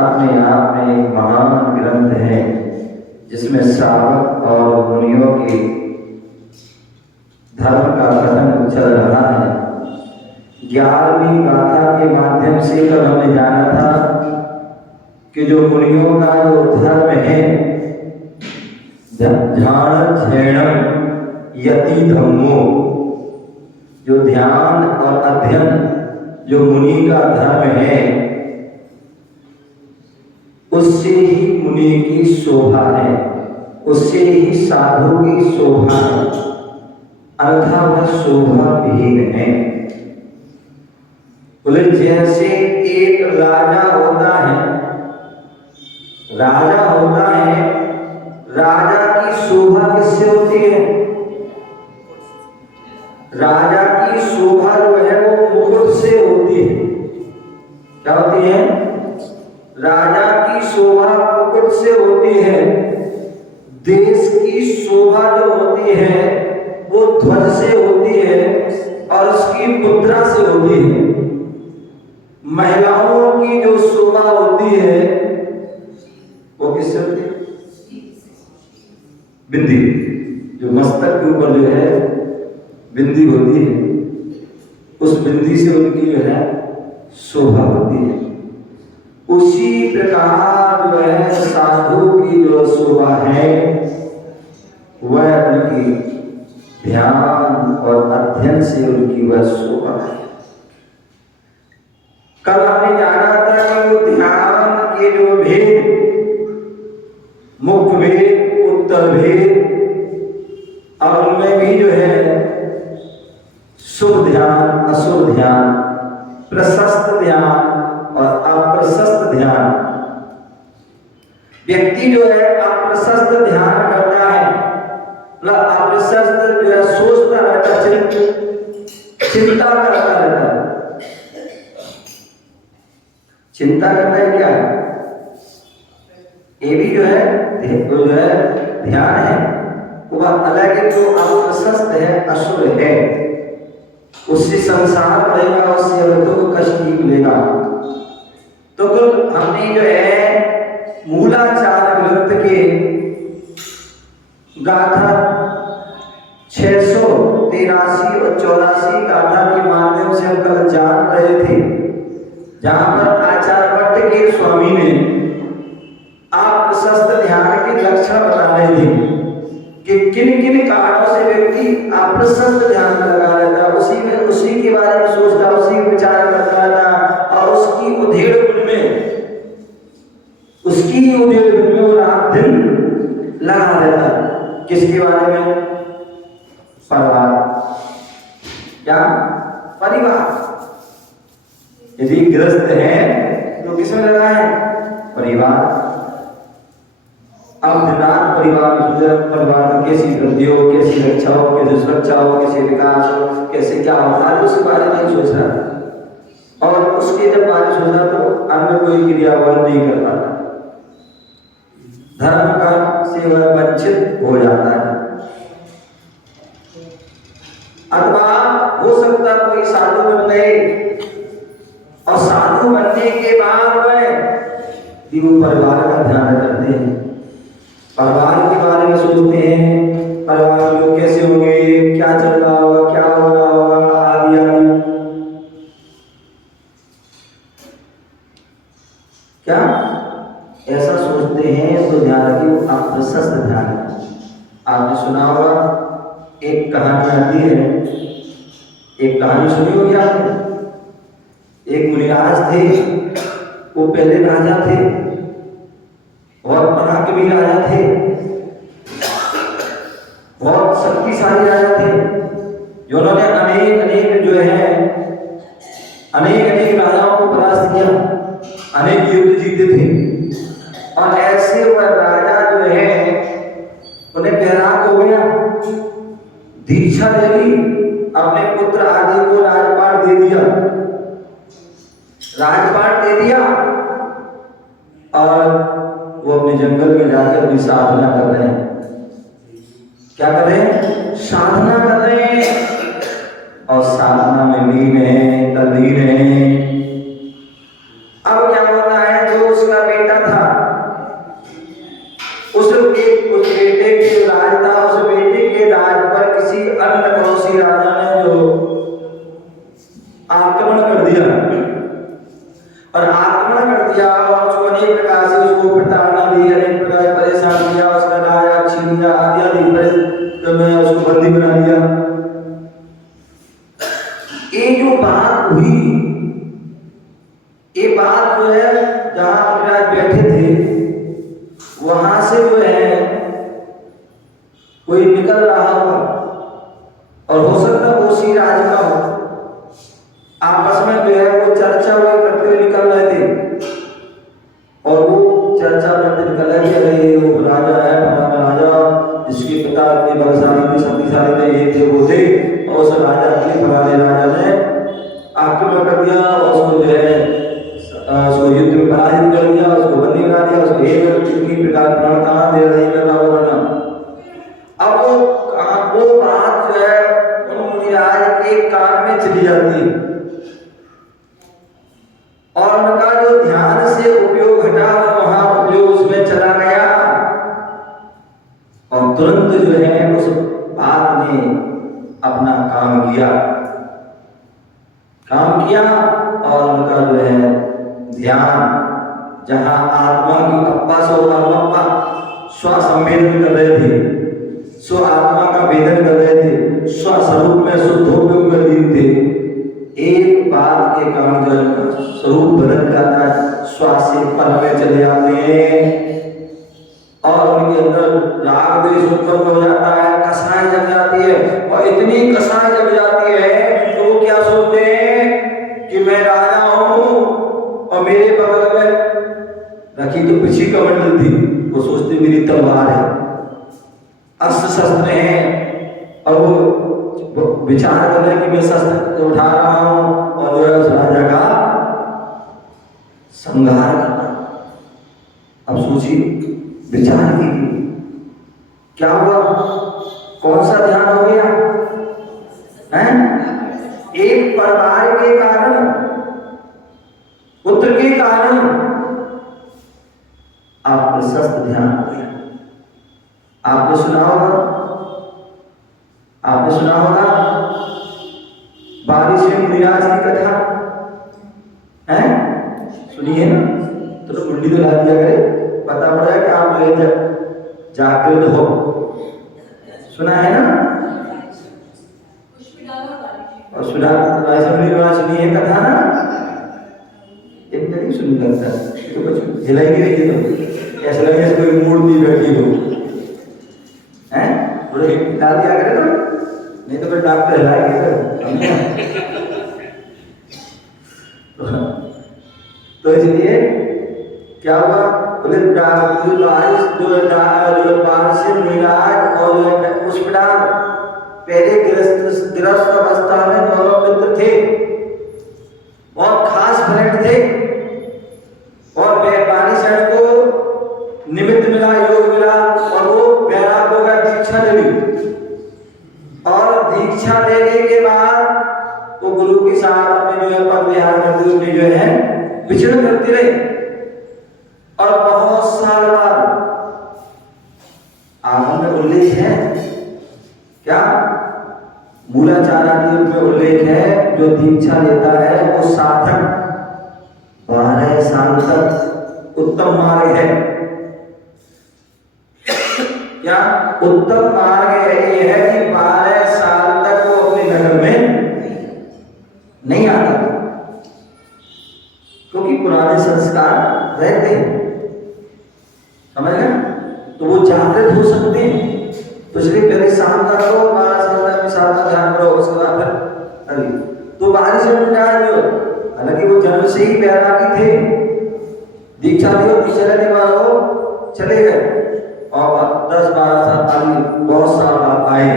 अपने आप में एक महान ग्रंथ है। जिसमें श्रावक और मुनियों के धर्म का कथन चल रहा है। 11वीं गाथा के माध्यम से कल हमने जाना था कि जो मुनियों का जो धर्म है, ध्यान झैणम यति धम्मो, जो ध्यान और अध्ययन जो मुनि का धर्म है, उससे ही मुनि की शोभा है, उससे ही साधु की शोभा है, अन्यथा वह शोभा विहीन है। बोले जैसे एक राजा होता है, राजा होता है, राजा की शोभा किससे होती है? राजा की शोभा जो है वो मुकुट से होती है। क्या होती है? राजा की शोभा मुकुट से होती है। देश की शोभा जो होती है वो ध्वज से होती है और उसकी मुद्रा से होती है। महिलाओं की जो शोभा होती है वो किससे होती है? बिंदी, जो मस्तक के ऊपर जो है बिंदी होती है, उस बिंदी से उनकी जो है शोभा होती है। उसी प्रकार जो है साधु की जो शोभा है वह उनकी ध्यान और अध्ययन से उनकी वह शोभा है। कल हमने जाना था कि वो ध्यान के जो भेद, मुख्य भेद, उत्तर भेद, और उनमें भी जो है शुभ ध्यान, अशुभ ध्यान, प्रशस्त ध्यान और अप्रशस्त ध्यान। व्यक्ति जो है अप्रशस्त ध्यान करता है, मतलब अप्रशस्त जो है सोचता रहता है, चिंता करता रहता है। चिंता करना है क्या है? ये भी जो है ध्यान है, वो अलग है। जो अप्रशस्त है, अशुभ है, उससे संसार बढ़ेगा, उससे औरतों को कष्ट ही मिलेगा। तो कल हमने जो है मूलाचार ग्रंथ के गाथा 683 और 84 गाथा के माध्यम से हम कल जान रहे थे, जहां पर आचार्य भट्ट के स्वामी ने अप्रशस्त ध्यान के लक्षण बता रहे थे कि किन किन कारणों से व्यक्ति अप्रशस्त ध्यान लगा रहता है, उसी के बारे में सोचता, उसी विचार करता रहता और उसकी उधेड़ में वो रात दिन लगा रहता है। किसके बारे में? परिवार। क्या? परिवार। यदि ग्रस्त है तो किसमें लगा है? परिवार। अब दिन रात परिवार में कैसी वृद्धि हो, कैसी रक्षा हो, कैसे सुरक्षा हो, कैसे विकास हो, कैसे क्या हो, आज उसके बारे में सोच रहा। और उसके जब बारे में सोचा तो अन्य कोई क्रिया वह नहीं कर पाता, धर्म का से वह वंचित हो जाता है। अथवा हो सकता कोई साधु बन गए और साधु बनने के बाद वह परिवार का ध्यान करते हैं, परिवार के बारे में सोचते हैं, परिवार में कैसे होंगे, क्या चल रहा होगा, क्या हो रहा होगा, आदि आदि। क्या ऐसा सोचते हैं? तो ध्यान रखिए, अप्रशस्त ध्यान है। आपने सुना होगा, एक कहानी आती है, एक कहानी सुनी होगी आपने। एक मुनिराज थे, वो पहले राजा थे और पराक्रमी राजा थे, बहुत शक्तिशाली राजा थे, जिन्होंने अनेक जो है अनेक राजाओं को परास्त किया, अनेक युद्ध जीते थे। और ऐसे वह राजा जो है उन्हें बैराग हो गया, दीक्षा ले ली, अपने पुत्र आदि को राजपाट दे दिया और वो अपने जंगल में जाकर अपनी साधना कर रहे हैं। क्या कर रहे हैं? साधना कर रहे हैं और साधना में लीन है, तल्लीन है। अब क्या होता है, जो उसका बेटा था, उस एक उस बेटे के राज था, उस बेटे के राज पर किसी अन्य पड़ोसी राजा ने जो आक्रमण कर दिया और उसको अनेक प्रकार से उसको प्रताड़ना दी, अनेक प्रकार से परेशान किया, उसका राजा छीन लिया आदि तो मैं उसको बंदी बना लिया। ये जो बात हुई, ये बात जो है जहां महाराज बैठे थे वहां से जो है कोई निकल रहा होगा और हो सकता वो उसी राज का हो, आपस में जो है वो चर्चा करते हुए निकल रहे थे और वो चर्चा करते निकल रहे थे, अरे वो राजा है फलाना राजा जिसके पिता इतने बलशाली थे, शक्तिशाली थे, ये थे वो थे, और उस राजा के फलाने राजा ने आक्रमण कर दिया और उसको जो है उसको युद्ध में पराजित कर दिया, उसको बंदी बना दिया, उसको एक प्रकार प्राण दे रही करना होगा। अब वो बात जो है मुनिराज के कान में चली जाती है और उनका जो ध्यान से उपयोग हटा वहां उपयोग उसमें चला गया और तुरंत जो है उस बात ने अपना काम किया और उनका जो है ध्यान जहां आत्मा की अप्पा स्वसंवेदन कर रहे थे, स्व आत्मा का वेदन कर रहे थे, स्वस्वरूप में शुद्धोपयोग कर रहे थे, एक बात के कारण जो है स्वरूप बदल जाता है, श्वास से पल में चले जाते हैं और उनके अंदर राग द्वेष उत्पन्न हो जाता है, कसाई जग जाती है और इतनी कसाई जग जाती है तो वो क्या सोचते हैं कि मैं राजा हूं और मेरे बगल में रखी तो पिछी कमंडल थी, वो सोचते मेरी तलवार है, अस्त्र शस्त्र है और वो विचार कर रहे हैं कि मैं शस्त्र उठा रहा हूं और जो है उस राजा का संहार करना। अब सोचिए, विचार कीजिए क्या हुआ, कौन सा ध्यान हो गया है? एक परिवार के कारण, पुत्र के कारण आप प्रशस्त ध्यान हो गया। आपने सुना होगा बारिश में मुनिराज की कथा है, सुनिए ना, तो मुंडी तो ला दिया करे, पता पड़ा कि आप जो है जागृत हो, सुना है ना? और सुनिए कथा ना, एक नहीं सुनी लगता तो कुछ हिलाएगी नहीं तो ऐसा लगे कोई मूर्ति बैठी हो हैं, थोड़ा हिला दिया करे तो, नहीं तो फिर डॉक्टर हिलाएंगे तो इसलिए क्या हुआ, बोले बारिश से मुनिराज और पुष्पराज पहले गृहस्थ अवस्था में दोनों मित्र थे, बहुत खास फ्रेंड थे और व्यापारी शरण को निमित्त मिला, योग मिला और वो वैराग हो गया, दीक्षा ले ली और दीक्षा लेने के बाद वो गुरु के साथ अपने जो है पद विहार करते हुए जो है विचरण करते रहे और बहुत साल बाद आगम में उल्लेख है क्या, मूलाचार्य में उल्लेख है, जो दीक्षा लेता है वो साधक 12 साल तक उत्तम मार्ग है, क्या उत्तम मार्ग ये है कि 12 साल तक वो अपने नगर में नहीं आता क्योंकि पुराने संस्कार रहते हैं, समझ गए, तो वो जागृत हो सकते हैं। तो इसलिए पहले साधना करो, 12 साल तक साधना ध्यान करो, उसके बाद फिर अभी तो बारिश में हालांकि वो जन्म से ही बैरागी थे, दीक्षा लियो, दीक्षा लेने के बाद वो चले गए और 10-12 साल आगे बहुत साल बाद आए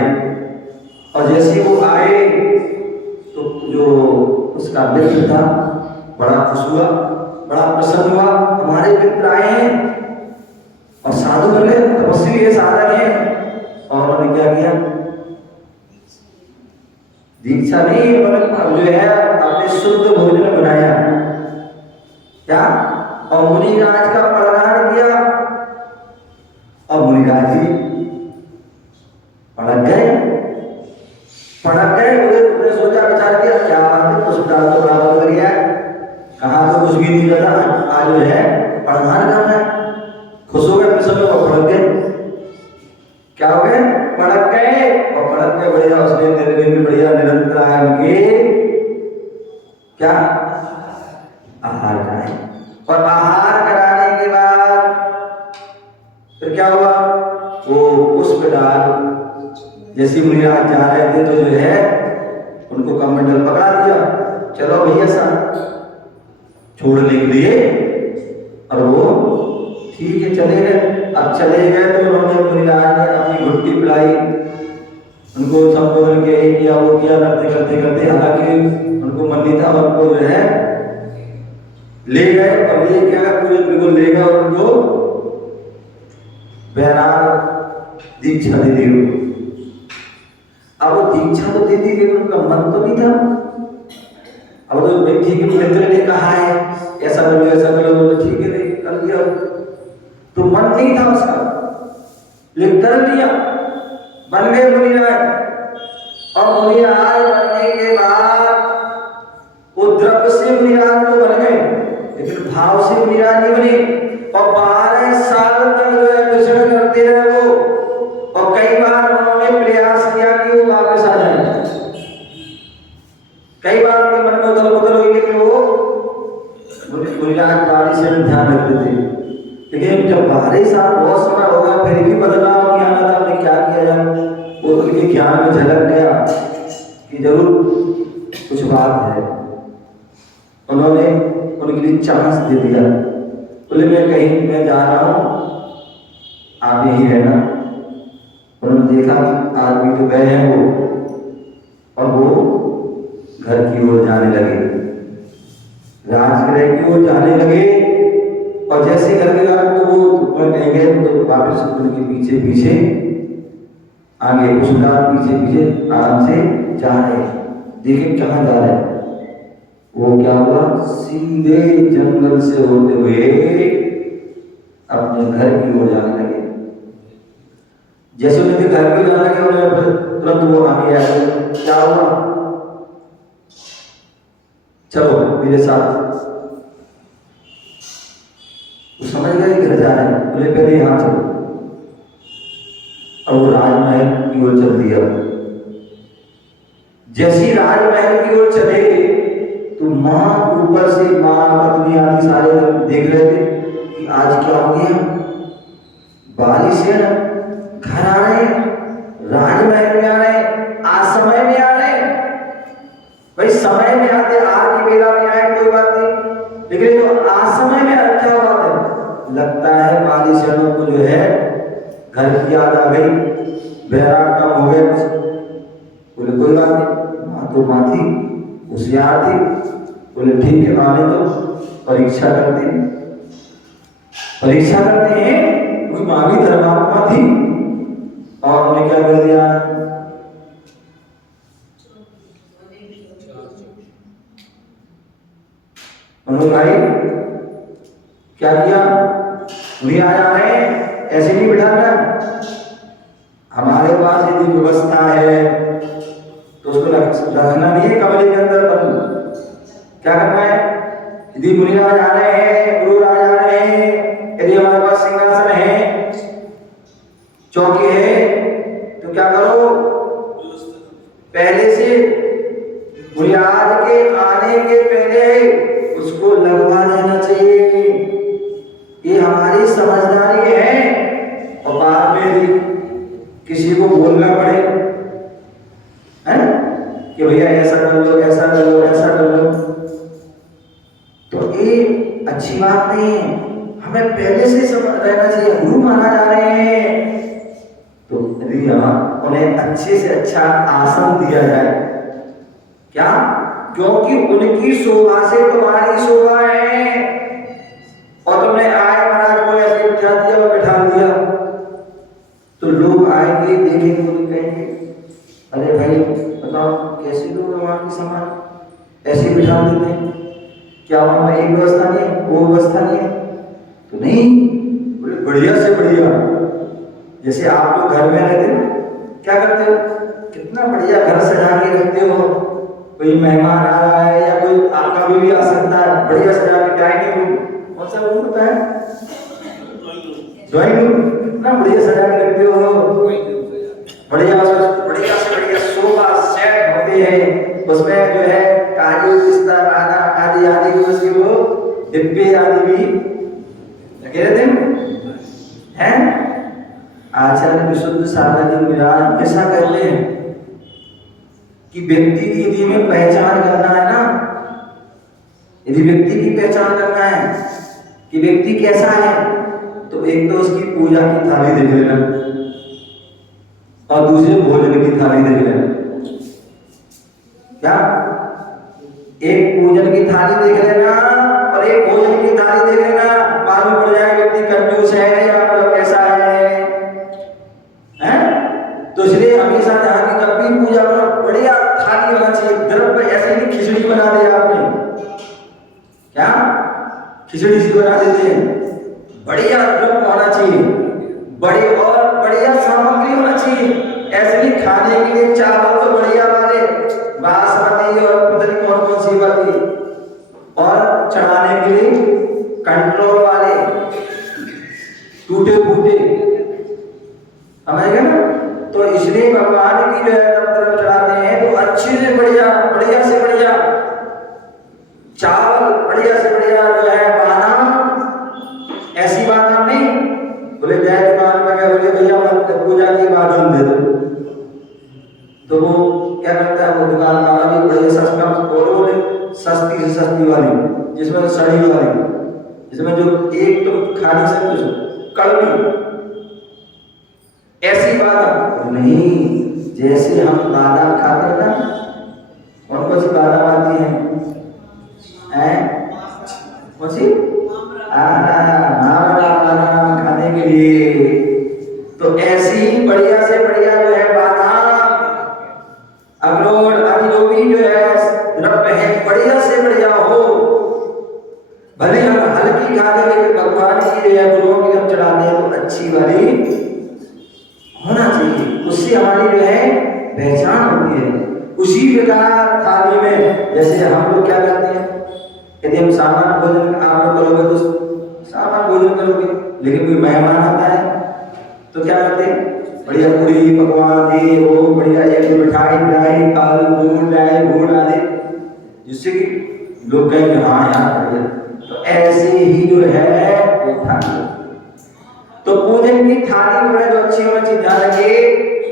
और जैसे वो आए तो जो उसका मित्र था बड़ा खुश हुआ, बड़ा प्रसन्न हुआ, हमारे मित्र आए हैं और साधु बने, तपस्वी है, साधक है, और उन्होंने क्या किया, दीक्षा नहीं मतलब जो है अपने शुद्ध भोजन बनाया क्या और मुनिराज का प्रणाम किया और मुनिराज जी पड़क गए। बोले तुमने सोचा विचार किया क्या बात है, कुछ डाल तो बराबर लग गया है, कहा तो कुछ भी नहीं करता, आज जो है पढ़ान करना है। खुश हो गए अपने समय और पढ़ गए। क्या हो गए? पढ़ गए। और पढ़ के बढ़िया उसने निर्विघ्न में बढ़िया निरंतर आए उनके क्या आहार कराए। और आहार कराने के बाद फिर क्या हुआ? वो पुष्प डाल जैसे मुनिराज जा रहे थे तो जो है उनको कमंडल पकड़ा दिया, चलो भैया साहब छोड़ने के लिए। और वो ठीक है चले गए। अब चले गए तो उन्होंने मुनिराज ने अपनी घुट्टी पिलाई, उनको संबोधन किया वो किया, करते करते करते हालांकि उनको मन नहीं था, उनको जो है ले गए। और ले क्या पूरे बिल्कुल ले गए और उनको वैराग दीक्षा दे दी। अब वो दीक्षा तो दे दी लेकिन उनका मन तो नहीं था। अब तो भाई ठीक है मित्र ने कहा है ऐसा करो ऐसा करो, तो ठीक है भाई कर दिया, तो मन नहीं था उसका लेकिन कर दिया, बन गए मुनिराज। और मुनिराज बनने के बाद वो द्रव्य से मुनिराज तो बन गए लेकिन भाव से मुनिराज नहीं बने। और 12 साल तक जो है विचरण करते रहे वो। और कई बार उन्होंने प्रयास किया कि वो वापस आ जाए, कई बार उनके मन में उथल पुथल हुई, लेकिन वो मुनिराज बारी से ध्यान रखते थे। लेकिन जब 12 साल बहुत समय हो गया फिर भी बदलाव नहीं आना था, हमने क्या किया जाए? वो उनके ज्ञान में झलक गया कि जरूर कुछ बात है। उन्होंने उनके लिए चांस दे दिया, बोले मैं कहीं मैं जा रहा हूँ आप यहीं रहना। उन्होंने देखा कि आदमी तो गए हैं वो, और वो घर की ओर जाने लगे, राजगृह की ओर जाने लगे। और जैसे घर के आगे तो वो कहीं गए तो वापस उनके पीछे पीछे आगे उसका पीछे पीछे आराम से जा रहे। देखिए कहाँ जा रहे हैं? वो क्या हुआ? सीधे जंगल से होते हुए अपने घर की ओर जाने लगे। जैसे उन्हें घर की ओर जाने लगे उन्होंने तुरंत वो आगे आए। क्या हुआ? चलो मेरे साथ। वो समझ गए घर जा रहे हैं, बोले पहले यहाँ चलो। और वो राजमहल की ओर चल दिया। जैसी राजमहल की ओर चले तो मां ऊपर से मां पत्नी आदि सारे देख रहे थे कि आज क्या हो गया, बारिश है, घर आ रहे, राजमहल में आ रहे, आज समय में आ रहे। भाई समय में आते आज की बेला में आए कोई बात नहीं, लेकिन जो आज समय में क्या बात है? लगता है बारिशों को जो है घर की याद आ गई, बैराग कम हो गया कुछ। बोले कोई बात नहीं, माँ तो माँ थी, होशियार थी। बोले ठीक है आने दो, परीक्षा करते हैं। परीक्षा करते हैं, कोई माँ भी धर्मात्मा थी और उन्हें क्या कर दिया? उन्होंने भाई क्या किया? उन्हें आया है ऐसे नहीं बिठाना, हमारे पास यदि व्यवस्था है तो उसको रखना नहीं है कमरे के अंदर बंद। क्या करना है? यदि मुनिराज आ रहे हैं, गुरुराज आ रहे हैं, यदि हमारे पास सिंहासन है, चौकी है, तो क्या करो? पहले से मुनिराज के आने के पहले उसको लगवा देना चाहिए। ये हमारी समझदारी है। और बाद में किसी को बोलना पड़े हैं कि भैया ऐसा कर लो, ऐसा कर लो, ऐसा कर लो, तो ये अच्छी बात नहीं है। हमें पहले से समझ रहना चाहिए। गुरु महाराज आ रहे हैं तो यदि उन्हें अच्छे से अच्छा आसन दिया जाए। क्या? क्योंकि उनकी शोभा से तुम्हारी शोभा है। और तुमने आए महाराज को ऐसे बिठा दिया और बिठा दिया तो लोग आएंगे देखेंगे तो कहेंगे अरे भाई बताओ कैसे लोग वहां के समान ऐसे बिठा देते हैं, क्या वहां में एक व्यवस्था नहीं है, वो व्यवस्था नहीं है? तो नहीं, बोले बढ़िया से बढ़िया जैसे आप लोग घर में रहते हो, क्या करते हो? कितना बढ़िया घर सजा के रखते हो। कोई मेहमान आ रहा है या कोई आपका भी आ सकता है, बढ़िया सजा के डाइनिंग रूम, कौन सा रूम होता है? ड्राइंग रूम, कितना बढ़िया सजा के रखते हो। बढ़िया बढ़िया से बढ़िया सोफा सेट होते हैं, उसमें जो है काजू पिस्ता बादाम आदि आदि उसके वो डिब्बे आदि भी लगे रहते हैं। आचार्य विशुद्ध सागर जी महाराज हमेशा कहते हैं कि व्यक्ति की यदि में पहचान करना है ना, यदि व्यक्ति की पहचान करना है कि व्यक्ति कैसा है, तो एक तो उसकी पूजा की थाली देख लेना और दूसरे भोजन की थाली देख लेना। क्या? एक पूजन की थाली देख लेना और एक भोजन की थाली देख लेना, मालूम पड़ जाए व्यक्ति कंजूस है या कैसा है, हैं? तो इसलिए हमेशा ध्यान की जब भी पूजा करो बढ़िया थाली होना चाहिए। द्रव्य ऐसे नहीं खिचड़ी बना दिया आपने, क्या खिचड़ी सी बना देते हैं, बढ़िया द्रव्य होना चाहिए, बड़े और बढ़िया सामग्री होना चाहिए। ऐसे नहीं खाने के लिए चावल तो बढ़िया वाले बासमती और पता नहीं कौन कौन सी वाली, और चढ़ाने के लिए कंट्रोल वाले टूटे फूटे, समझ गए ना? तो इसलिए भगवान की जो है तरफ चढ़ाते हैं तो अच्छे से बढ़िया, बढ़िया से बढ़िया चावल, बढ़िया से बढ़िया जो है बादाम, ऐसी बादाम नहीं बोले जाए दुकान में गए बोले भैया मत पूजा की बादाम दे दो, तो वो क्या करता है, वो दुकान वाला भी बढ़िया सस्ता बोलो सस्ती से सस्ती वाली, जिसमें सड़ी वाली, जिसमें जो एक तो खा नहीं सकते कड़वी, ऐसी बादाम नहीं। जैसे हम बादाम खाते हैं ना, कौन कौन सी बादाम आती हैं? कौन सी? बादाम खाने के लिए, तो ऐसी बढ़िया से बढ़िया जो है बादाम, अखरोट आदि जो भी जो है द्रव्य है बढ़िया से बढ़िया हो। भले हम हल्की खाते लेकिन भगवान की जो है गुरुओं की हम चढ़ाते हैं तो अच्छी वाली होना चाहिए, उससे हमारी जो है पहचान होती है। उसी प्रकार थाली में जैसे हम लोग क्या करते हैं, यदि हम सामान्य भोजन आप लोग करोगे तो सामान्य भोजन करोगे, लेकिन कोई मेहमान आता है तो क्या करते हैं, बढ़िया पूरी पकवान ये वो बढ़िया एक मिठाई मिठाई फल दूध ड्राई गुड़ आदि, जिससे कि लोग कहेंगे हाँ यार बढ़िया। तो ऐसे ही जो है वो थाली, तो पूजन की थाली में जो अच्छी होनी ध्यान रखिए।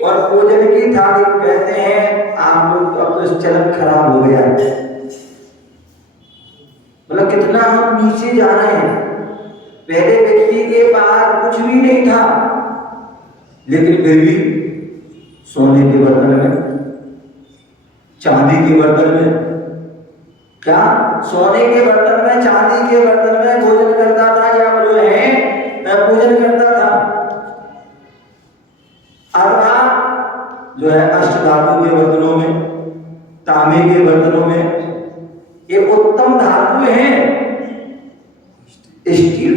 और पूजन की थाली कहते हैं आप लोग अब तो चलन खराब हो गया, मतलब कितना हम नीचे जा रहे हैं। पहले व्यक्ति के पास कुछ भी नहीं था, लेकिन फिर भी सोने के बर्तन में, चांदी के बर्तन में, क्या सोने के बर्तन में चांदी के बर्तन में भोजन करता था या जो है पूजन करता था। अथवा जो है अष्टधातु के बर्तनों में, तांबे के बर्तनों में, ये उत्तम धातु है, स्टील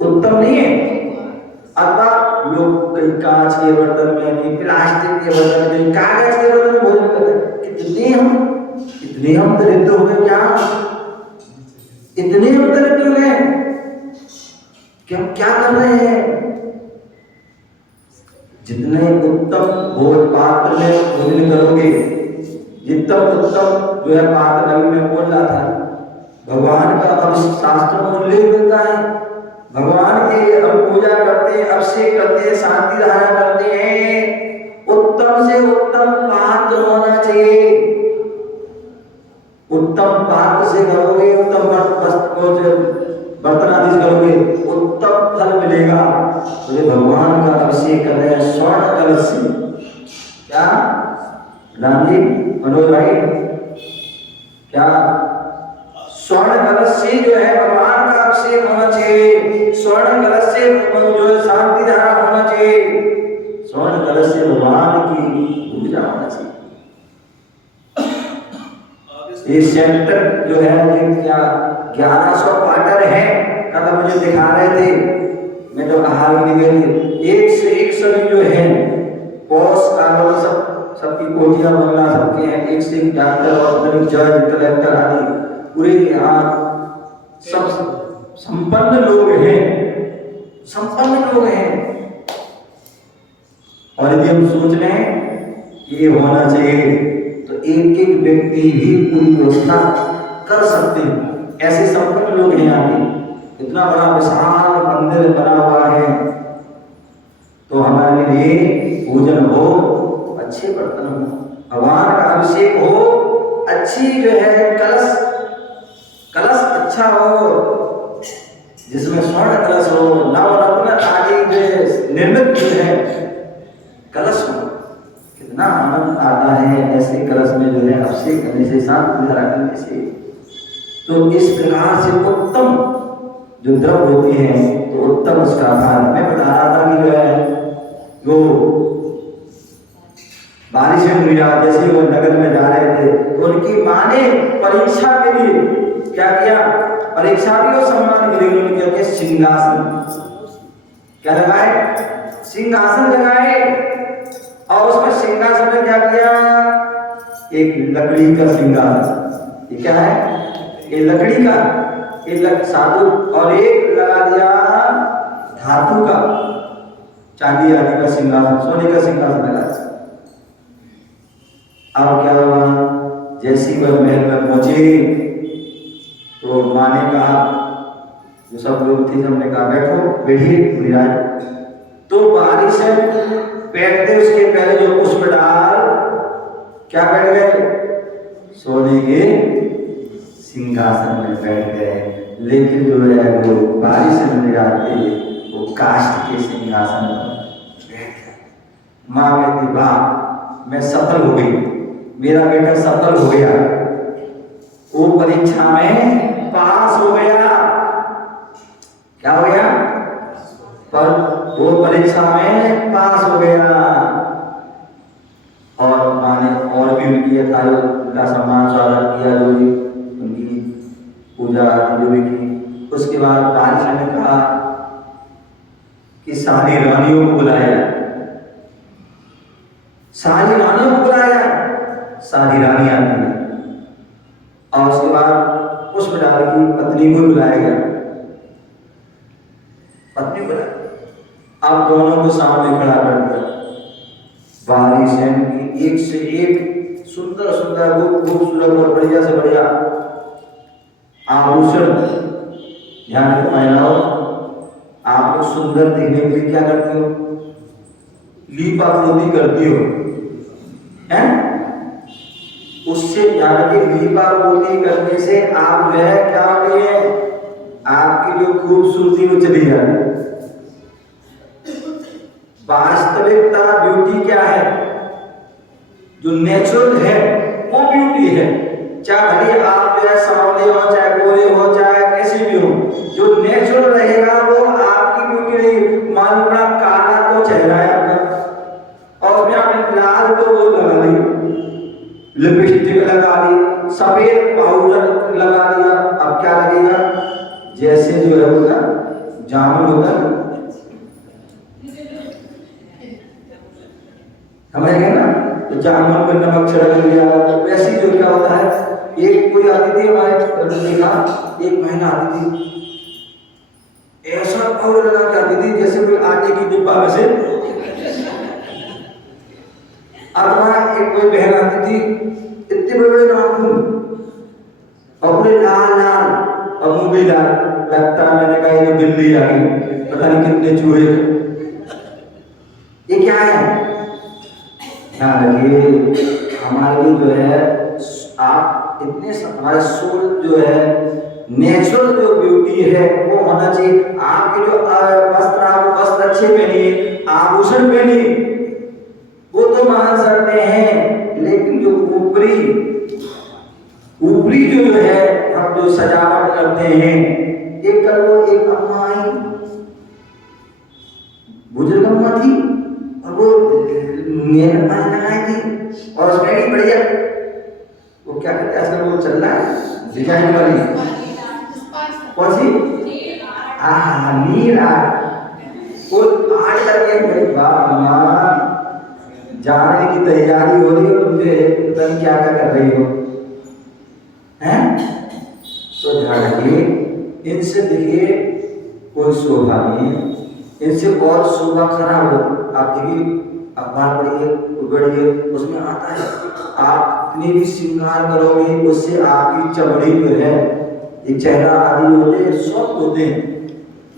उत्तम नहीं है। अथवा लोग कहीं कांच के बर्तन में, कहीं प्लास्टिक के बर्तन में, कागज के बर्तन में भोजन करते हैं। इतने हम दरिद्र हो गए, क्या इतने हम दरिद्र हो गए कि हम क्या कर रहे हैं। जितने उत्तम भोज पात्र में भोजन करोगे, जितना उत्तम जो है पात्र में बोल रहा था, भगवान का अब शास्त्र में उल्लेख मिलता है। भगवान की हम पूजा करते हैं, अभिषेक करते हैं, शांति धारण करते हैं, उत्तम से उत्तम पात्र होना चाहिए। उत्तम पात्र से करोगे, उत्तम बर्तन आदि करोगे, उत्तम फल मिलेगा। तो ये भगवान का अभिषेक कर रहे हैं स्वर्ण कलश से, क्या राम जी मनोज भाई, क्या स्वर्ण कलश से जो है भगवान का अभिषेक होना चाहिए। स्वर्ण कलश से जो है शांति धारण होना चाहिए। स्वर्ण कलश से भगवान की पूजा होना चाहिए। ये सेंटर जो है ये क्या 1100 क्वार्टर है, कल मुझे दिखा रहे थे, मैं तो हाल में गई एक से एक सभी जो है पौष कानून सबकी कोठियां बंगला सबके हैं, एक से एक डॉक्टर और जज कलेक्टर आदि पूरे यहाँ सब संपन्न लोग हैं, संपन्न लोग हैं। और यदि हम सोच रहे हैं कि ये होना चाहिए तो एक एक व्यक्ति ही पूरी व्यवस्था कर सकते हैं, ऐसे संपन्न लोग हैं यहाँ के। इतना बड़ा विशाल मंदिर बना हुआ है तो हमारे लिए भोजन हो, अच्छे बर्तन हो, भगवान का अभिषेक हो, अच्छी जो है कलश अच्छा हो, जिसमें स्वर्ण कलश हो, नवरत्न आदि जो निर्मित है कलश हो। कितना आनंद आता है ऐसे कलश में जो है अभिषेक करने से, शांत धारा करने से। तो इस प्रकार से उत्तम जो द्रव्य होते हैं तो उत्तम उसका आधार। मैं बता रहा था कि जो है वो बारिश में हुई, जैसे वो नगर में जा रहे थे तो उनकी माँ ने परीक्षा के लिए क्या किया, परीक्षा भी और सम्मान के लिए उन्होंने क्या किया, सिंहासन क्या लगाए, सिंहासन लगाए। और उसमें सिंहासन में क्या किया, एक लकड़ी का सिंहासन। ये क्या है, ये लकड़ी का, एक साधु, और एक लगा दिया धातु का, चांदी आदि का सिंहासन, सोने का सिंहासन लगा। अब क्या हुआ, जैसी वह महल में पहुंचे तो माँ ने कहा, जो सब लोग थे सबने कहा बैठो, बैठिए महाराज। तो बारिश बैठते उसके पहले जो पुष्प डाल क्या बैठ गए, सोने के सिंहासन में बैठ गए। लेकिन जो है वो बारिश में जाते वो काष्ठ के सिंहासन पर बैठ गए। माँ कहती वाह मैं सफल हो गई, मेरा बेटा सफल हो गया, वो परीक्षा में पास हो गया। क्या हो गया, पर वो परीक्षा में पास हो गया। और माँ ने और भी उनकी उनका सम्मान स्वागत किया, जो भी उनकी पूजा जो भी की। उसके बाद बारिश ने कहा कि सारी रानियों को बुलाया, सारी रानियों को बुलाया, सारी रानियां थी। और उसके बाद पुष्प डाल की पत्नी को बुलाया गया, पत्नी बुलाया। अब दोनों को सामने खड़ा कर दिया। बारिश की एक से एक सुंदर सुंदर खूबसूरत और बढ़िया से बढ़िया आभूषण ध्यान में पहनाओ। आप लोग सुंदर दिखने के लिए क्या करते हो, लीपा पोती करती हो, हैं? उससे जाके लीपा पोती करने से आप जो है क्या होती है, आपकी जो खूबसूरती वो चली जाती। वास्तविकता ब्यूटी क्या है, जो नेचुरल है वो ब्यूटी है। चाहे भले आप जो है सांवले हो, चाहे गोरे हो, चाहे कैसे भी हो, जो नेचुरल रहेगा वो आपकी ब्यूटी रहेगी। मालूम पड़ा काला तो चेहरा है आपका और उसमें आपने लाल तो वो लगा दी, लिपस्टिक लगा दी, सफेद पाउडर लगा दिया, अब क्या लगेगा, जैसे जो है उसका जामुन होता है, समझ गए ना, तो जामुन में नमक छिड़क लिया। तो वैसे जो क्या होता है, एक कोई आती थी हमारे देखा, एक महीना आती थी, ऐसा पाउडर लगा के आती थी जैसे कोई आटे की डिब्बा में से। अब एक कोई बहन आती थी, इतने बड़े बड़े नाखून और पूरे लाल लाल और मुंह भी लाल, लगता मैंने कहा ये बिल्ली आ गई, पता नहीं कितने चूहे। ये क्या है, ध्यान रखिए। हमारे लिए जो है आप इतने हमारा सोल जो है नेचुरल जो ब्यूटी है वो होना चाहिए। आपके जो वस्त्र, आप वस्त्र अच्छे पहनिए, आभूषण पहनिए, वो तो मान सकते हैं, लेकिन जो ऊपरी जो है हम जो सजावट करते हैं, एक कल वो एक अम्मा आई, बुजुर्ग अम्मा थी, और वो नेल पालिश लगाई थी और उसमें भी बढ़िया वो क्या कहते हैं आजकल वो चल रहा है डिजाइन वाली, कौन सी, नील आर्ट, वो आर्ट करके मेरी बात मान, जाने की तैयारी हो रही हो, तुमसे पता नहीं क्या क्या कर रही हो, हैं? तो ध्यान रखिए, इनसे देखिए कोई शोभा नहीं है, इनसे और शोभा खराब हो। आप देखिए अखबार पढ़िए, पढ़िए, उसमें आता है आप कितने भी श्रृंगार करोगे उससे आपकी चमड़ी जो है, ये चेहरा आदि होते हैं, सॉफ्ट होते हैं,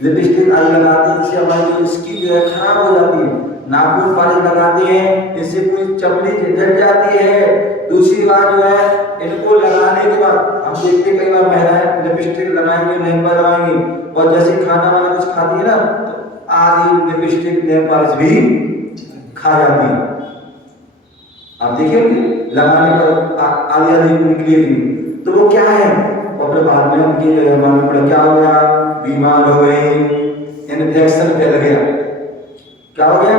लिपस्टिक आदि लगाते हैं, इससे हमारी जो स्किन जो है खराब हो जाती है, नाखून पानी लगाते हैं, इससे पूरी चमड़ी जल जाती है। दूसरी बात जो है, इनको लगाने के बाद हम देखते हैं कई बार महिलाएं लिपस्टिक लगाएंगे, नेल पॉलिश लगाएंगी, और जैसे खाना वाना कुछ खाती है ना तो आधी लिपस्टिक नेल पॉलिश भी खा जाती है। आप देखिए लगाने पर आधी आधी निकलेगी, तो वो क्या है, और फिर बाद में उनके मन पर क्या हो गया, बीमार हो गए, इन्फेक्शन फैल गया, क्या हो गया।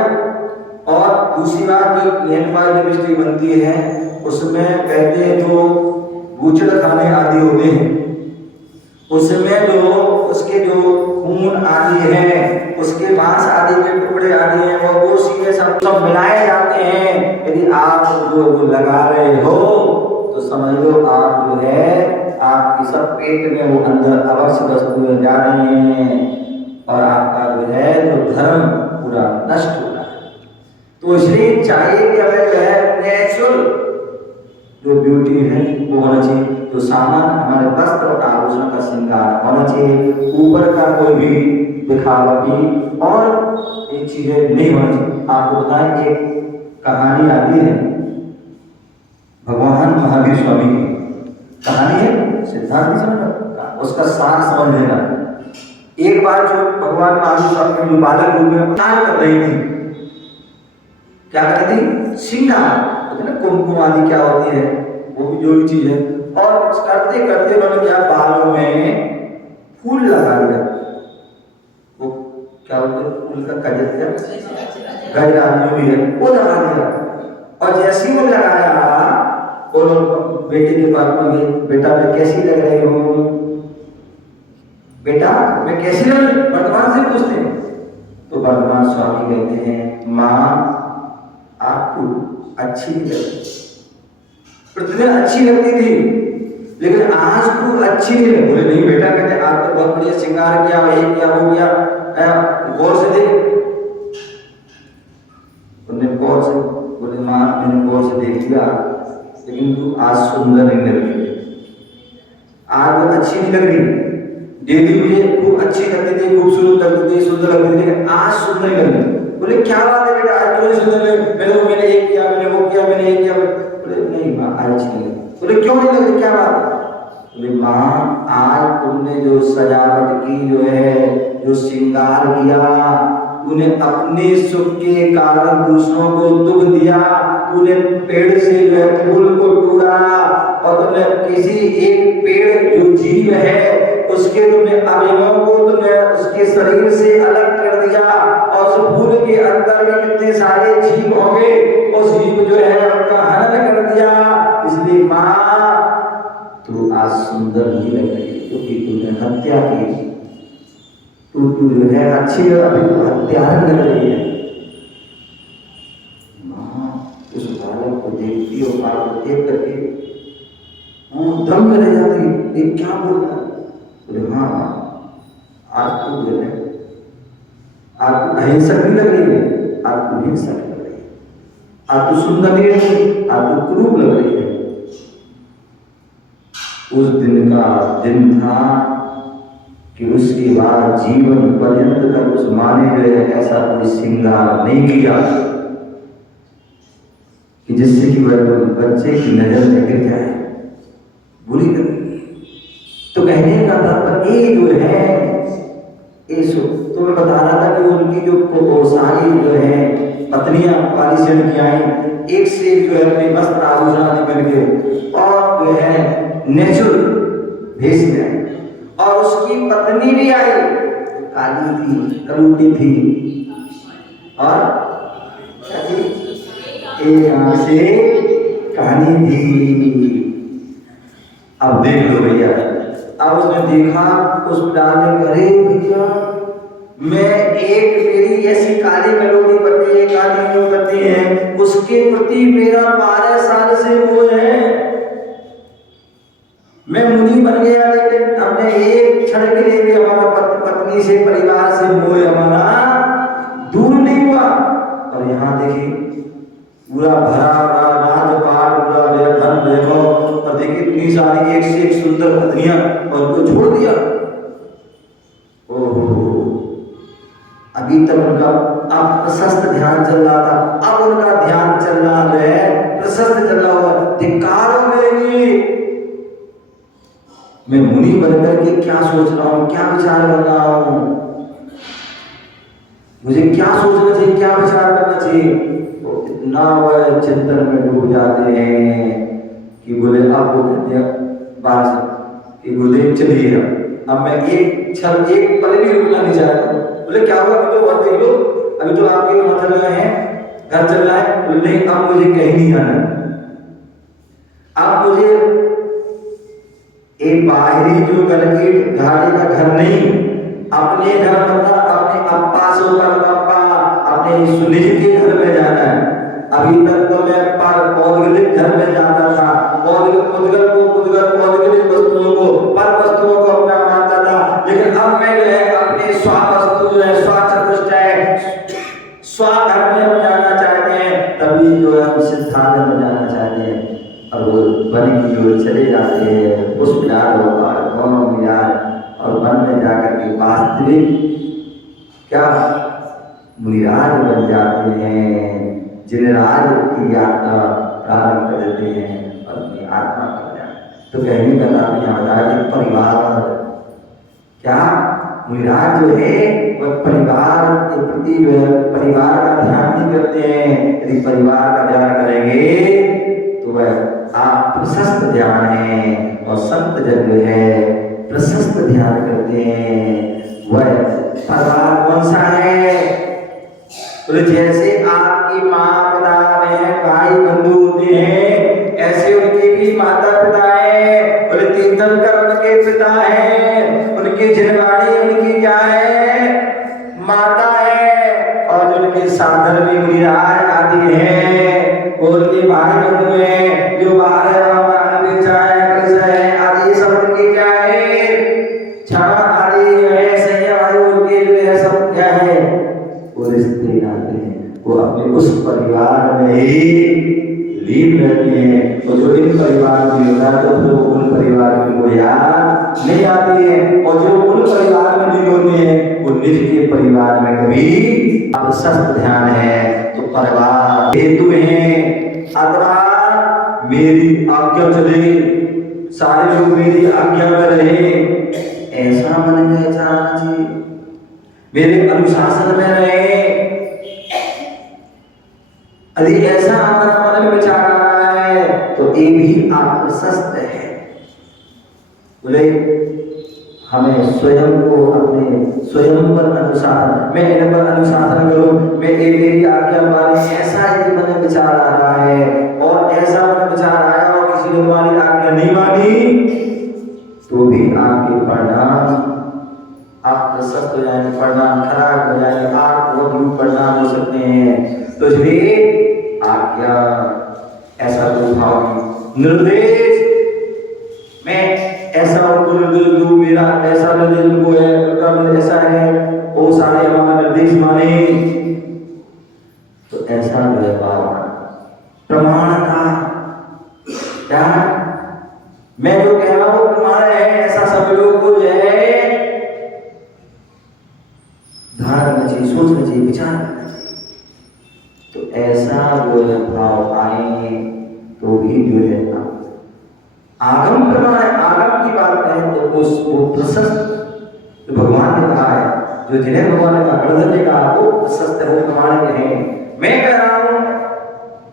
और दूसरी बात, जो नेल पॉलिश लिपस्टिक बनती है उसमें कहते हैं जो बूचड़ खाने आदि होते हैं, उसमें जो उसके जो खून आदि है, उसके मांस आदि के टुकड़े आदि हैं, वो सीधे सब मिलाए जाते हैं। यदि आप जो लगा रहे हो तो समझ लो आप जो है आपकी सब पेट में वो अंदर अवश्य वस्तुएं जा रही हैं और आपका जो है जो धर्म पूरा नष्ट हो रहा है। तो इसलिए चाहिए कि हमें जो है नेचुरल जो ब्यूटी है वो होना चाहिए, जो सामान हमारे वस्त्र और आभूषण का श्रृंगार होना चाहिए, ऊपर का कोई भी दिखावटी और एक चीजें नहीं होनी चाहिए। आपको बताएं एक कहानी आती है भगवान महावीर स्वामी की कहानी है, सिद्धांत समझ, उसका सार समझ लेना। एक बार जो भगवान महावीर स्वामी जो बालक रूप में क्या कर रही थी, क्या कर रही थी, श्रृंगार, कुमकुम आदि क्या होती है, वो भी जो भी चीज है, और करते करते उन्होंने क्या बालों में फूल लगा दिया, वो क्या बोलते हैं फूल का गजरा जो भी है वो लगा दिया। और जैसे ही वो लगाया और बेटे के पास में गए, बेटा मैं कैसी लग रही हूँ, बेटा मैं कैसी लग रही, वर्तमान से पूछते हैं। तो वर्तमान स्वामी कहते हैं माँ आपको अच्छी नहीं लगती, प्रतिदिन अच्छी लगती थी लेकिन आज को अच्छी नहीं लगी। बोले नहीं बेटा, कहते आज तो बहुत बढ़िया श्रृंगार किया, ये किया वो किया, गौर से देख। उन्होंने गौर से, बोले माँ मैंने गौर से देख लिया लेकिन तू आज सुंदर नहीं लग रही, आज वो अच्छी नहीं लग रही, डेली मुझे खूब अच्छी लगती थी, खूबसूरत लगती थी, सुंदर लगती थी, लेकिन आज सुंदर नहीं लग रही। बोले क्या बात है बेटा, आज क्यों सुंदर लग, मैंने ये किया, मैंने वो किया, मैंने ये किया। बोले नहीं माँ आज अच्छी नहीं लगी। बोले क्यों नहीं लग रही, क्या बात है। बोले माँ आज तुमने जो सजावट की, जो है जो श्रृंगार किया, तूने अपने सुख के कारण दूसरों को दुख दिया, तूने पेड़ से जो है फूल को तोड़ा और तुमने किसी एक पेड़ जो जीव है उसके तुमने अवयवों को तुमने उसके शरीर से अलग कर दिया, और उस फूल के अंदर भी कितने सारे जीव होंगे, उस जीव जो है उनका हनन कर दिया। इसलिए माँ तू आज सुंदर नहीं लग रही क्योंकि तूने हत्या की, तू जो है अच्छी अभी तो हत्यारा लग रही है। माँ उस बालक को देखती और बालक को देख करके दंग रह जाती, ये क्या बोल रहा है। बोले हाँ आज तो जो है आपको अहिंसक नहीं लग रही है, आपको हिंसक लग रही है, आपको सुंदर नहीं लग रही, आपको क्रूर लग रही है। उस दिन का दिन था कि उसके बाद जीवन पर्यंत तक उस माँ ने जो है ऐसा कोई श्रृंगार नहीं किया कि जिससे कि वह बच्चे की नजर में गिर जाए, बुरी लगी। तो कहने का तात्पर्य ये जो है, तो मैं बता रहा था कि उनकी जो सारी जो है पत्नियां पालिशन की आई, एक से जो है अपने वस्त्र आभूषण आदि पहन के और जो है नेचुरल भेष में आई, और उसकी पत्नी भी आई, काली थी, कलूटी थी, और क्या थी, एक आंख से काली थी। अब देख लो भैया, अब उसने देखा उस डाले, अरे भैया मैं एक मेरी ऐसी काली कलौटी पत्ती है, काली जो पत्ती है, उसके प्रति मेरा 12 साल से मोह है। मैं मुनि बन गया, लेकिन हमने एक क्षण के लिए भी हमारा पत्नी से, परिवार से मोह हमारा दूर नहीं हुआ। और यहाँ देखिए पूरा भरा भरा राजपाट, पूरा धन वैभव, और देखिए इतनी सारी एक से एक सुंदर पत्नियां, और उनको छोड़ दिया। ओहो, अभी तक उनका अब प्रशस्त ध्यान चल रहा था, अब उनका ध्यान चल रहा है प्रशस्त चल रहा हुआ। धिक्कार हो मेरे लिए, मैं मुनि बनकर के क्या सोच रहा हूँ, क्या विचार कर रहा हूँ, मुझे क्या सोचना चाहिए, क्या विचार करना चाहिए। तो इतना वह चिंतन में डूब जाते हैं कि बोले अब वो कहते हैं बाहर से कि गुरुदेव चलिए, अब मैं एक क्षण एक पल भी रुकना नहीं चाहता। बोले क्या हुआ, अभी तो और देख लो, अभी तो आपके वहां चल रहे हैं, घर चल रहा है। बोले अब मुझे कहीं नहीं जाना, अब मुझे एक बाहरी जो घर की गाड़ी का घर नहीं, अपने घर मतलब अपने अप्पा से पप्पा, अपने सुनिज के घर में जाना है। अभी तक तो मैं पर पौधगलित घर में जाता था, पौधगलित वस्तुओं को, पर वस्तुओं को अपना मानता था, लेकिन अब मैं जो है अपने स्व वस्तु जो है, स्व चतुष्ट है, स्व घर में हम जाना चाहते हैं। तभी जो है हम सिद्धांत में जाना चाहते हैं, और वो बनी की ओर चले जाते हैं, पुष्प याद होगा दोनों मिलाए, और वन में जाकर के वास्तविक क्या मुनिराज बन जाते हैं, जिनराज की यात्रा प्रारंभ कर देते हैं और अपनी आत्मा कर जाते। तो कहने का नाम यहाँ बताया कि परिवार, क्या मुनिराज जो है वह परिवार के प्रति जो है परिवार का ध्यान नहीं करते हैं। यदि परिवार का ध्यान करेंगे तो वह आप प्रशस्त ध्यान है, और संत जन जो है प्रशस्त ध्यान करते हैं। वह परिवार कौन सा है, तो जैसे आपकी माँ पिता बहन भाई बंधु होते हैं, ऐसे उनके भी माता पिता है, बोले तीर्थंकर उनके पिता है, उनकी जिनवाणी उनकी क्या है, माता है, और उनके साधन भी मुनिराज आदि हैं, और उनके भाई बंधु हैं जो बाहर है, आदि सब उनके क्या है, क्षमा आदि जो है, संयम आदि उनके जो है सब क्या है, वो रिश्ते नाते हैं, वो अपने उस परिवार में ही लीन रहते हैं। और जो इन परिवार में होता है तो फिर वो उन परिवार में वो याद नहीं आती है, और जो उन परिवार में लीन होते हैं वो निज के परिवार में कभी प्रशस्त ध्यान है। तो परिवार हेतु है, अथवा मेरी आज्ञा चले, सारे लोग मेरी आज्ञा में रहे, ऐसा मन में चाहना चाहिए, मेरे अनुशासन में रहे। यदि ऐसा हमारा मन में विचार आ रहा है तो ये भी आप प्रशस्त है। बोले हमें स्वयं को अपने स्वयं पर अनुशासन, मैं इन पर अनुशासन करूं, मैं मेरी आज्ञा माने, ऐसा यदि मन में विचार आ रहा है, और ऐसा मन विचार आया और किसी ने तुम्हारी आज्ञा नहीं मानी, तो भी आपके परिणाम आप प्रशस्त हो जाएंगे, परिणाम खराब हो जाएंगे, आप बहुत रूप परिणाम हो सकते हैं। तो इसलिए आज्ञा ऐसा कोई भाव निर्देश, मैं ऐसा उनको निर्देश दूं, मेरा ऐसा निर्देश उनको है, उनका निर्देश ऐसा है, वो सारे हमारा निर्देश माने, तो ऐसा जो है भाव प्रमाण का क्या, मैं जो कह रहा हूं वो प्रमाण है, ऐसा सब लोग को जो है ध्यान रखना चाहिए, सोचना चाहिए, विचार करना चाहिए। तो ऐसा जो है भाव आए तो भी जो है आगम प्रमाण है। आगम की बात करें तो वो प्रशस्त जो भगवान ने कहा है, जो जिन्हें भगवान ने कहा, गणधर ने कहा, वो प्रशस्त है, वो प्रमाण के हैं। मैं कह रहा हूं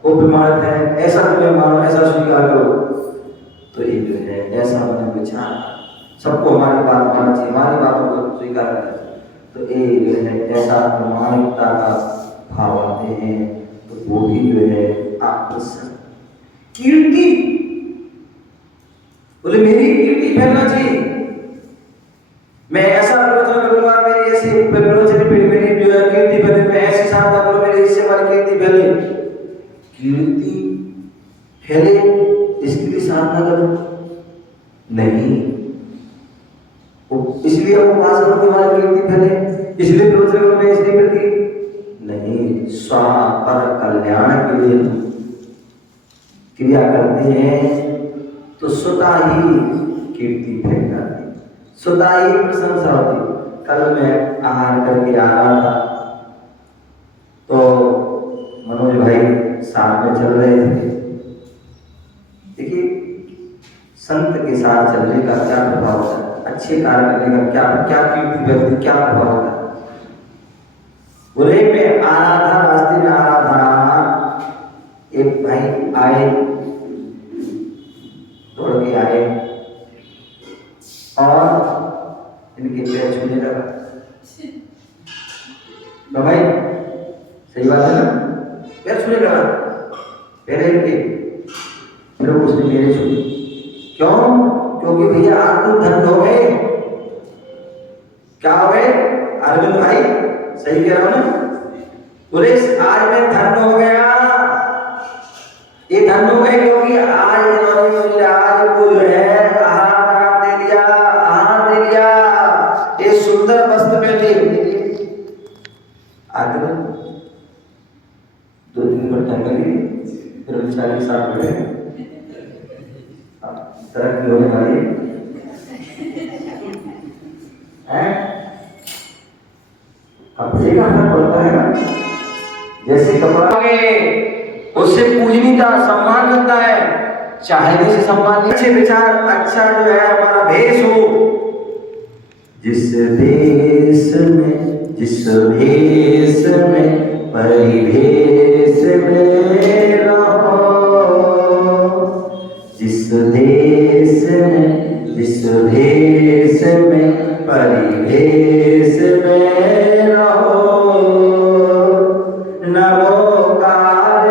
वो प्रमाणित है, ऐसा तुम्हें मानो, ऐसा स्वीकार करो। तो ये जो है ऐसा मन विचार, सबको हमारी बात मानना चाहिए, हमारी बातों को स्वीकार करना चाहिए। तो ये जो है ऐसा प्रमाणिकता का भाव आते हैं, तो वो भी जो है आप प्रशस्त। कीर्ति, बोले मेरी कीर्ति फैलना चाहिए, मैं ऐसा प्रवचन करूंगा, मेरी ऐसी प्रवचन कैसे हमारी कीर्ति फैले? कीर्ति फैले इसके लिए साधना करो नहीं, इसलिए हम उपासना के हमारी कीर्ति फैले, इसलिए प्रवचन में इसलिए करती नहीं, स्वापर कल्याण के लिए क्रिया करते हैं तो स्वतः ही कीर्ति फैल जाती, स्वतः ही प्रशंसा होती। कल मैं आहार करके आ रहा था तो मनोज भाई साथ में चल रहे थे। देखिए संत के साथ चलने का क्या प्रभाव होता है, अच्छे कार्य करने का क्या क्या कीर्ति फैलती, क्या प्रभाव होता है। बुरे में आ रहा था, रास्ते में आ रहा था, एक भाई आए, दौड़ के आए और इनके पैर छूने लगा। तो भाई सही बात है ना, पैर छूने लगा, पैर इनके, फिर उसने मेरे छूए। क्यों? क्योंकि भैया आप तो धन हो गए। क्या हो गए अरविंद भाई? सही कह रहा हूं ना? बोले आज मैं धन हो गया। ये धन हो गए क्योंकि आज इन्होंने मुझे आज को जो है आहार दे दिया, आहार दे दिया, ये सुंदर वस्त्र में ले आते हैं। 2-3 घंटा टंगली, फिर 40 साल बढ़े तरक्की होने वाली है। कपड़े का फर्क पड़ता है ना, जैसे कपड़ा उससे पूजनीयता सम्मान मिलता है, चाहे से सम्मान नहीं। अच्छे विचार, अच्छा जो है हमारा भेष हो, जिस देश में जिस भेष में परिवेश में रहो, जिस देश में जिस भेष में परिवेश में रहो, नमोकार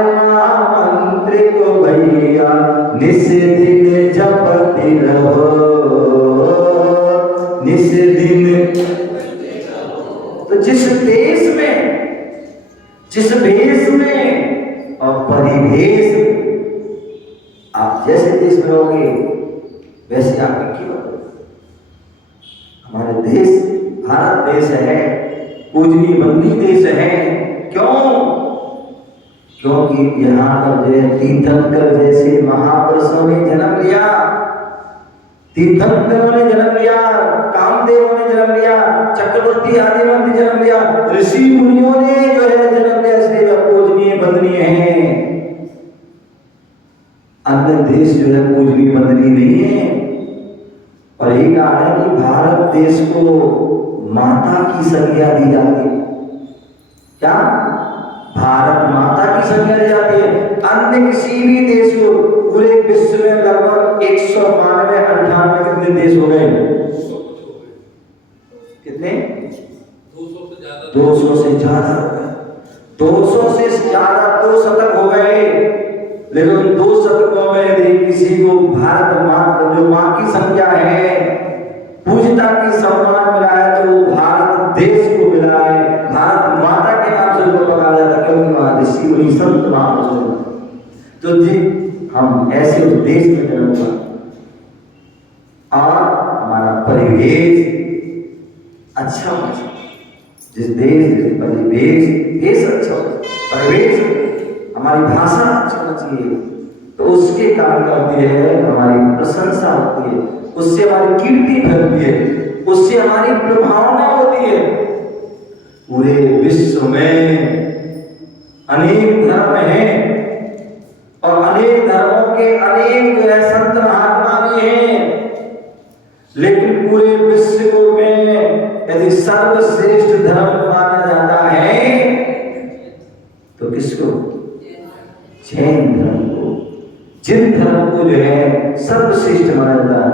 मंत्र को भैया निस दिन जपति रहो, निस दिन। तो जिस देश में जिस भेष में और परिवेश में, आप जैसे देश में रहोगे वैसे आपकी कीमत। हमारे देश भारत देश है, पूजनीय वंदनीय देश है। क्यों? क्योंकि यहाँ पर जो तीर्थंकर जैसे महापुरुषों ने जन्म लिया, तीर्थंकरों ने जन्म लिया, कामदेवों ने जन्म लिया, चक्रवर्ती आदियों ने जन्म लिया, ऋषि मुनियों ने जो है जन्म लिया, इसलिए वे पूजनीय वंदनीय हैं। अन्य देश जो है पूजनीय वंदनीय नहीं है। और एक कारण है कि भारत देश को माता की संज्ञा दी जाती है। क्या? भारत माता की संज्ञा दी जाती है। अन्य किसी भी देश को, पूरे विश्व में लगभग 192-98 कितने देश हो गए? कितने? 200 से ज्यादा हो गए। 200 से ज्यादा 2 शतक हो गए। लेकिन 2 शतकों में यदि किसी को भारत माता, जो मां की संज्ञा है, पूजता की सम्मान मिला है, तो वो भारत देश को मिला है। भारत माता के नाम से उसको पकड़ा जाता है, क्योंकि वहां ऋषि मुनि संत महापुरुष। तो जी हम ऐसे देश में जन्म हुआ और हमारा परिवेश अच्छा होना चाहिए। जिस देश परिवेश देश अच्छा हो, परिवेश हमारी भाषा अच्छा होना चाहिए, तो उसके कारण होती है हमारी प्रशंसा होती है, उससे हमारी कीर्ति फैलती है, उससे हमारी प्रभावना होती है। पूरे विश्व में अनेक धर्म हैं और अनेक धर्मों के अनेक जो है संत महात्मा भी हैं, लेकिन पूरे विश्व में यदि सर्वश्रेष्ठ धर्म माना जाता है तो किसको? जैन धर्म को। जिन धर्म को जो है सर्वश्रेष्ठ माना जाता है,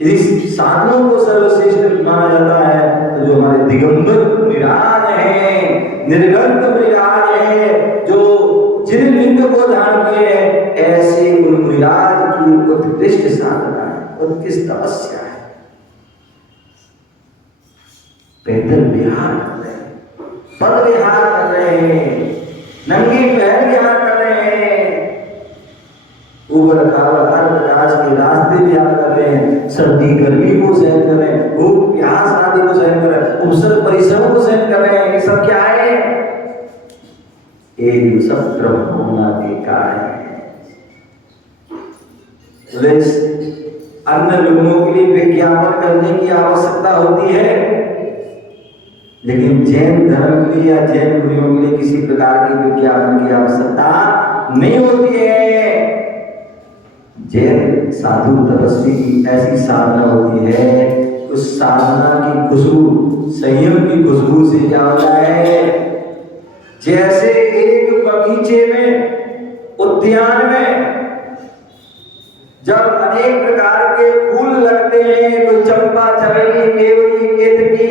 यदि साधनों को सर्वश्रेष्ठ माना जाता है, तो जो हमारे दिगंबर मुनिराज हैं, निर्गंध मुनिराज हैं, जो जिन लिंग को धारण किए हैं, ऐसे उन मुनिराज की उत्कृष्ट साधना है, उत्कृष्ट तपस्या है। पैदल विहार कर रहे हैं, पद विहार कर रहे हैं, पहर विहार कर रहे हैं, ऊबड़ खाबड़ हर प्रकार के रास्ते विहार कर रहे हैं, सर्दी गर्मी को सहन कर रहे हैं, भूख प्यास आदि को सहन कर रहे हैं, अवसर परिश्रम को सहन कर रहे हैं। ये सब क्या है? एक सब प्रभावना के कारण है। अन्य लोगों के लिए विज्ञापन करने की आवश्यकता होती है, लेकिन जैन धर्म के लिए या जैन मुनियों के लिए किसी प्रकार की विज्ञापन की आवश्यकता नहीं होती है। जैन साधु तपस्वी की ऐसी साधना होती है, उस साधना की खुशबू, संयम की खुशबू से क्या होता है? जैसे एक बगीचे में, उद्यान में जब अनेक प्रकार के फूल लगते हैं, कोई चंपा, चमेली, केवड़ी, केतकी,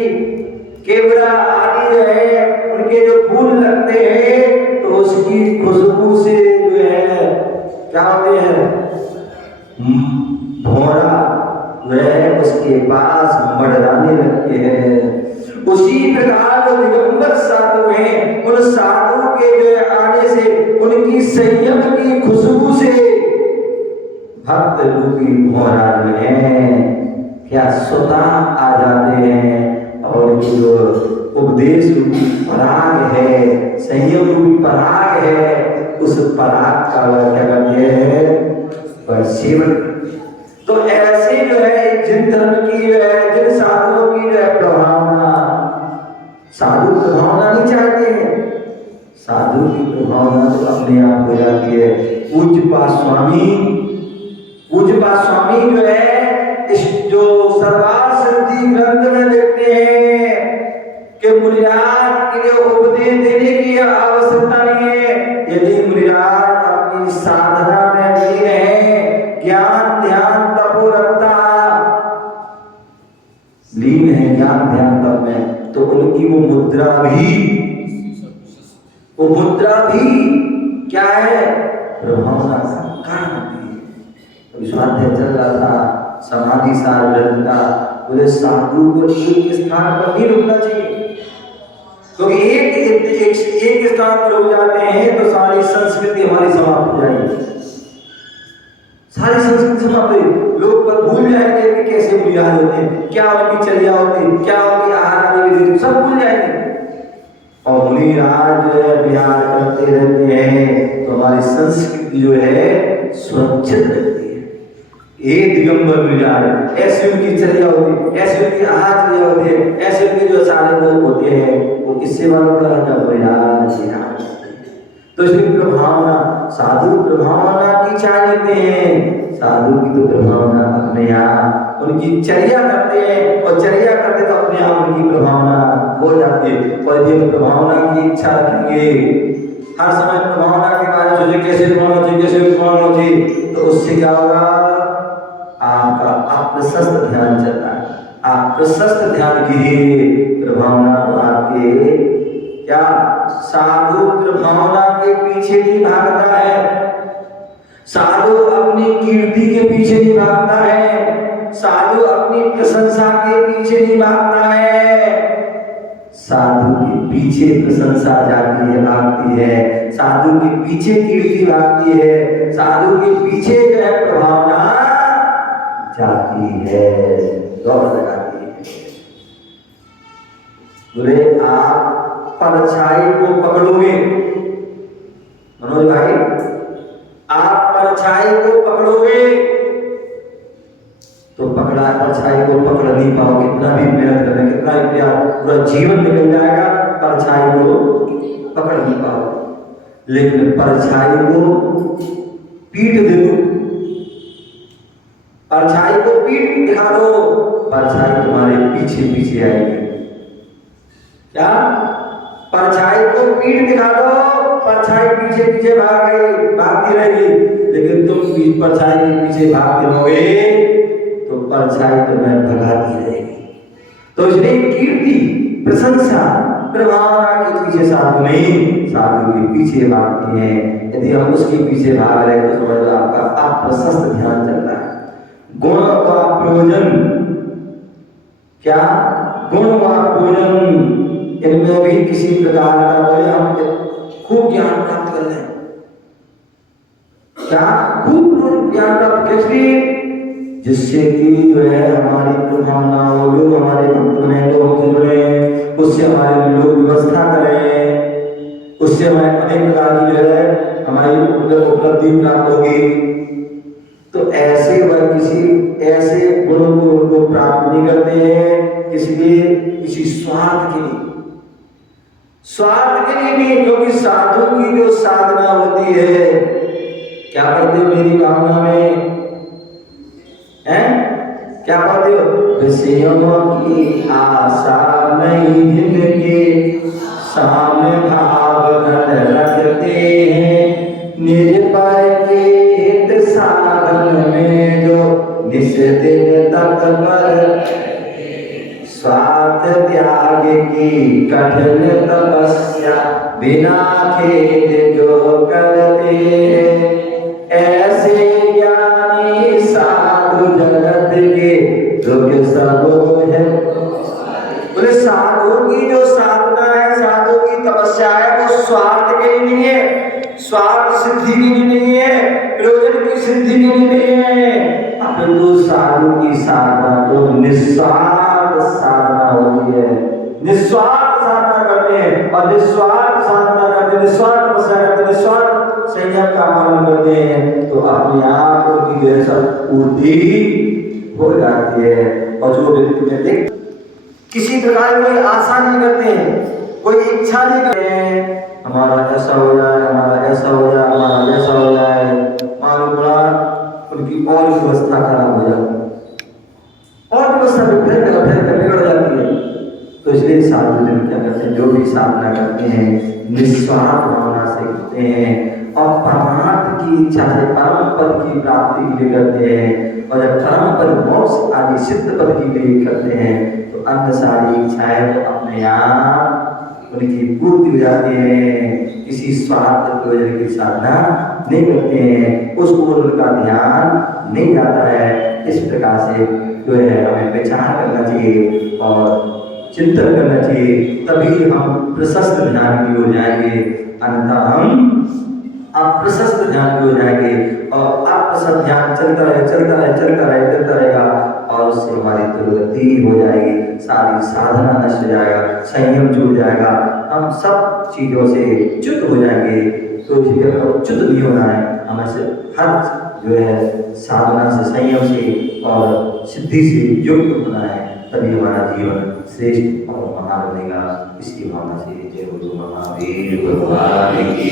केवड़ा आदि है, उनके जो फूल लगते हैं तो उसकी खुशबू से जो है क्या होते हैं? भौरा वह उसके पास मडराने लगते हैं। उसी प्रकार जो दिगंबर साधु हैं, उन साधु के जो आने से, उनकी संयम की खुशबू से भक्त रूपी भौरा जो है क्या स्वतः आ जाते हैं, और उनकी जो उपदेश रूपी पराग है, संयम रूपी पराग है, उस पराग का क्या करते हैं? सेवन। तो ऐसे जो है जिन धर्म की जो है, जिन साधुओं की जो है प्रभावना, साधु प्रभावना नहीं चाहते हैं, साधु की प्रभावना तो अपने आप हो जाती है। पूज्यपाद स्वामी जो है, इस जो सर्वार सिद्धि ग्रंथ में लिखते हैं कि मुनिराज के लिए उपदेश देने की आवश्यकता नहीं है। यदि मुनिराज अपनी साधना में नहीं रहे, ज्ञान ध्यान तपोरता लीन है, ज्ञान ध्यान तप में, तो उनकी वो मुद्रा भी क्या है? प्रभावना का कारण है। स्वाध्याय चल रहा था समाधि सार ग्रंथ का, बोले साधु को एक स्थान पर नहीं रुकना चाहिए, क्योंकि एक स्थान पर रुक जाते हैं तो सारी संस्कृति हमारी समाप्त हो जाएगी, सारी संस्कृति समाप्त हो, लोग पर भूल जाएंगे कि कैसे मुनिराज होते हैं, क्या उनकी चर्या होती है, क्या उनकी आहार आदि विधि, सब भूल जाएंगे। और मुनिराज विहार करते रहते हैं तो हमारी संस्कृति जो है सुरक्षित रहती है। एक दिगंबर मुनिराज, ऐसी उनकी चर्या होती है, ऐसी उनकी आहार चर्या होती है, ऐसे उनके जो सारे लोग होते हैं, वो किससे वाला मुनिराज विहार। तो इसकी प्रभावना, साधु प्रभावना की चाह लेते हैं, साधु की तो प्रभावना अपने आप उनकी चर्या करते हैं, और चर्या करते तो अपने आप उनकी प्रभावना हो जाती है। और यदि प्रभावना की इच्छा रखेंगे, हर समय प्रभावना के बारे में सोचे कैसे प्रभावना चाहिए, कैसे प्रभावना चाहिए, तो उससे क्या होगा? आपका अप्रशस्त ध्यान चल रहा है, आप प्रशस्त ध्यान कीजिए, प्रभावना तो आपके क्या? साधु प्रभावना के पीछे नहीं भागता है, साधु अपनी कीर्ति के पीछे नहीं भागता है, साधु अपनी प्रशंसा के पीछे नहीं भागता है, साधु के पीछे प्रशंसा जाती है, भागती है, साधु के पीछे कीर्ति भागती है, साधु के पीछे जो है प्रभावना जाती है, दौड़ लगाती है। बोले आप परछाई को पकड़ोगे, मनोज भाई, आप परछाई को पकड़ोगे तो पकड़ा परछाई को पकड़ नहीं पाओ, कितना भी मेहनत करें, कितना भी प्रयास, पूरा जीवन निकल जाएगा, परछाई को पकड़ नहीं पाओ। लेकिन परछाई को पीठ दे दो, परछाई को पीठ दिखा दो, परछाई तुम्हारे पीछे पीछे आएगी। क्या? परछाई को पीठ दिखा दो, परछाई पीछे पीछे भागती रहेगी, लेकिन तुम परछाई के पीछे भागते रहोगे तो परछाई तुम्हें भगाती रहेगी। तो इसलिए कीर्ति, प्रशंसा, प्रभावना के पीछे साधु नहीं, साधु के पीछे भागती है। यदि हम उसके पीछे भाग रहे तो समझ लो आपका अप्रशस्त ध्यान चल रहा है। गुण व प्रयोजन, क्या? गुण व प्रयोजन, इनमें भी किसी प्रकार का बोले हम खूब ज्ञान प्राप्त कर लें। क्या? खूब ज्ञान प्राप्त कैसे? जिससे कि जो है हमारी भावनाओं, लोग हमारे भक्त बने, लोगों से जुड़े, उससे हमारे लोग व्यवस्था करें, उससे हमें अनेक प्रकार की जो है हमारी उपलब्धि प्राप्त होगी। तो ऐसे वह किसी ऐसे गुणों को उनको प्राप्त नहीं करते हैं किसी स्वार्थ के लिए, स्वार्थ के लिए नहीं। क्योंकि साधु की जो साधना होती है, क्या करते हो मेरी भावना में हैं? क्या पढ़ते हो? विषयों की आशा नहीं जिनके सामने भाव रखते हैं, निज पर के हित साधन में जो निस दिन तत्पर, स्वार्थ त्याग की कठिन तपस्या बिना खेद जो करते हैं, ऐसे ज्ञानी साधु जगत के दुख सब है। बोले साधु की जो साधना है, साधु की तपस्या है, वो स्वार्थ के लिए नहीं है, स्वार्थ सिद्धि के लिए नहीं है, प्रयोजन की सिद्धि के लिए नहीं है। अपितु साधु की साधना तो निस्वार्थ साधना होती है, निस्वार्थ साधना करते हैं और निस्वार्थ साधना करते, निस्वार्थ तपस्या करते, निस्वार्थ संयम का पालन करते हैं, तो अपने आप उनकी जो सब पूर्ति हो जाती है। और जो व्यक्ति में देख किसी प्रकार कोई आशा नहीं करते हैं, कोई इच्छा नहीं करते हैं हमारा ऐसा हो जाए, हमारा ऐसा हो जाए, हमारा वैसा हो जाए, मालूम पड़ा उनकी और व्यवस्था खराब हो जाती है, और व्यवस्था बिगड़ जाती है। तो इसलिए साधु जन क्या करते हैं, जो भी साधना करते हैं निस्वार्थ भावना से करते हैं और परमार्थ की इच्छा से परम पद की प्राप्ति के लिए करते हैं, और जब परम पद मोक्ष आदि सिद्ध पद के लिए करते हैं तो अन्य सारी इच्छाएं तो अपने आप उनकी पूर्ति हो जाती है। किसी स्वार्थ प्रयोजन की साधना नहीं करते हैं, उसको उनका ध्यान नहीं जाता है। इस प्रकार से जो है हमें विचार करना चाहिए और चिंतन करना चाहिए, तभी हम प्रशस्त ध्यान की ओर जाएंगे, अन्यथा हम अप्रशस्त ध्यान की ओर जाएंगे। और अप्रशस्त ध्यान चलता रहेगा और उससे हमारी दुर्गति हो जाएगी, सारी साधना नष्ट हो जाएगा, संयम छूट जाएगा, हम सब चीजों से च्युत हो जाएंगे। तो इसलिए च्युत नहीं होना है, हमें से हर जो है साधना से, संयम से और सिद्धि से युक्त होना है, तभी हमारा जीवन श्रेष्ठ और महान बनेगा। इसकी भावना से जय गुरु महावीर भगवान की।